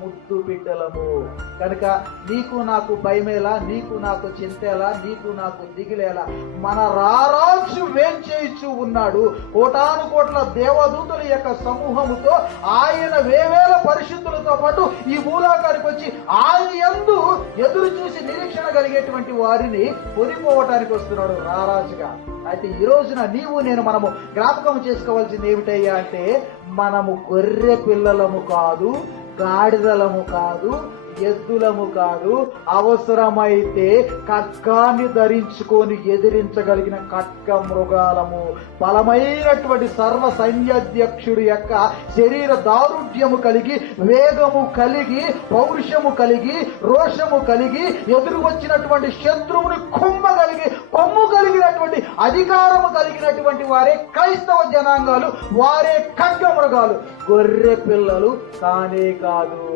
ముద్దు బిడ్డలము కనుక నీకు నాకు భయమేలా, నీకు నాకు చింతేలా, నీకు నాకు దిగిలేలా, మన రారాజు వేంచేయిచు ఉన్నాడు. కోటాను కోట్ల దేవదూతల యొక్క సమూహముతో ఆయన వేవేల పరిశుద్ధులతో పాటు ఈ భూలోకానికి వచ్చి ఆయన యందు ఎదురు చూసి నిరీక్షణ కలిగేటువంటి వారిని కొనిపోవటానికి వస్తున్నాడు రారాజుగా. అయితే ఈ రోజున నీవు నేను మనము జ్ఞాపకం చేసుకోవాల్సింది ఏమిటయ్యా అంటే, మనము గొర్రె పిల్లలము కాదు, గాడిదలము కాదు, ఎద్దులము కాదు, అవసరమైతే ఖడ్గాన్ని ధరించుకొని ఎదిరించగలిగిన ఖడ్గ మృగాలము. బలమైనటువంటి సర్వ సైన్యాధ్యక్షుడి యొక్క శరీర దారుఢ్యము కలిగి, వేగము కలిగి, పౌరుషము కలిగి, రోషము కలిగి, ఎదురు వచ్చినటువంటి శత్రువుని కొమ్ము కలిగినటువంటి అధికారము కలిగినటువంటి వారే క్రైస్తవ జనాంగాలు, వారే ఖడ్గ మృగాలు, గొర్రె పిల్లలు కానే కాదు.